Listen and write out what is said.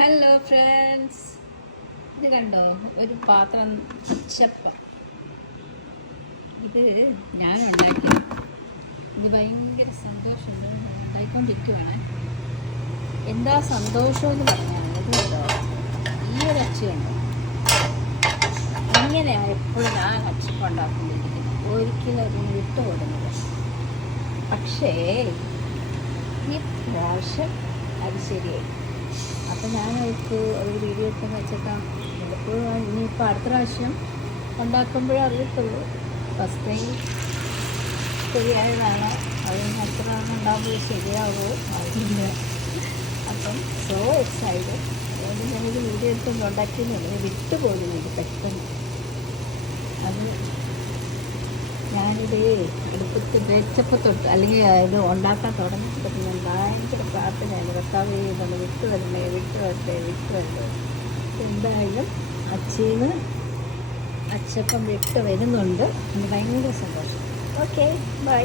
Hello friends, ഇത് കണ്ടോ? ഒരു പാത്രം അച്ചപ്പം. ഇത് ഞാൻ ഉണ്ടാക്കി. ഇത് ഭയങ്കര സന്തോഷമുണ്ട്. ഉണ്ടായിക്കൊണ്ടിരിക്കുവാണ്. എന്താ സന്തോഷം എന്ന് പറഞ്ഞാൽ ഇത് കണ്ടോ, ഈ ഒരു അച്ചുണ്ടോ, ഇങ്ങനെയാണ് എപ്പോഴും ഞാൻ അച്ചപ്പം ഉണ്ടാക്കിക്കൊണ്ടിരിക്കുന്നത്. ഒരിക്കലും അതിന് വിട്ടുപോകുന്നത്. പക്ഷേ ഈ പ്രാവശ്യം അത് ശരിയായി. അപ്പം ഞാൻ അവർക്ക് ഒരു വീഡിയോ ഒക്കെ വെച്ചേക്കാം. എപ്പോഴും ഇനിയിപ്പോൾ അടുത്ത പ്രാവശ്യം ഉണ്ടാക്കുമ്പോഴേ അറിയത്തുള്ളൂ. ഫസ്റ്റ് ടൈം ശരിയായതാണ്. അതിന് അടുത്ത പ്രാവശ്യം ഉണ്ടാകുമ്പോൾ ശരിയാവുമോ അറിയില്ല. അപ്പം സോ എക്സൈറ്റഡ്. അതുകൊണ്ട് ഞാനൊരു വീഡിയോ എടുത്തുകൊണ്ട് ഉണ്ടാക്കിയെന്നുള്ളത് വിട്ടുപോകുന്നുണ്ട് പെട്ടെന്ന്. അത് ഞാനിത് എടുത്തിട്ട് വെച്ചപ്പോൾ തൊട്ട് അല്ലെങ്കിൽ ഇത് ഉണ്ടാക്കാൻ തുടങ്ങിയിട്ട് ഞാൻ ഭയങ്കര പ്രാർത്ഥനയാണ്. കർത്താവ് ചെയ്യുന്നത് വിട്ടു വരണ്ടേ. എന്തായാലും അച്ഛന് അച്ചപ്പം വിട്ട് വരുന്നുണ്ട്. എനിക്ക് ഭയങ്കര സന്തോഷം. Okay, by.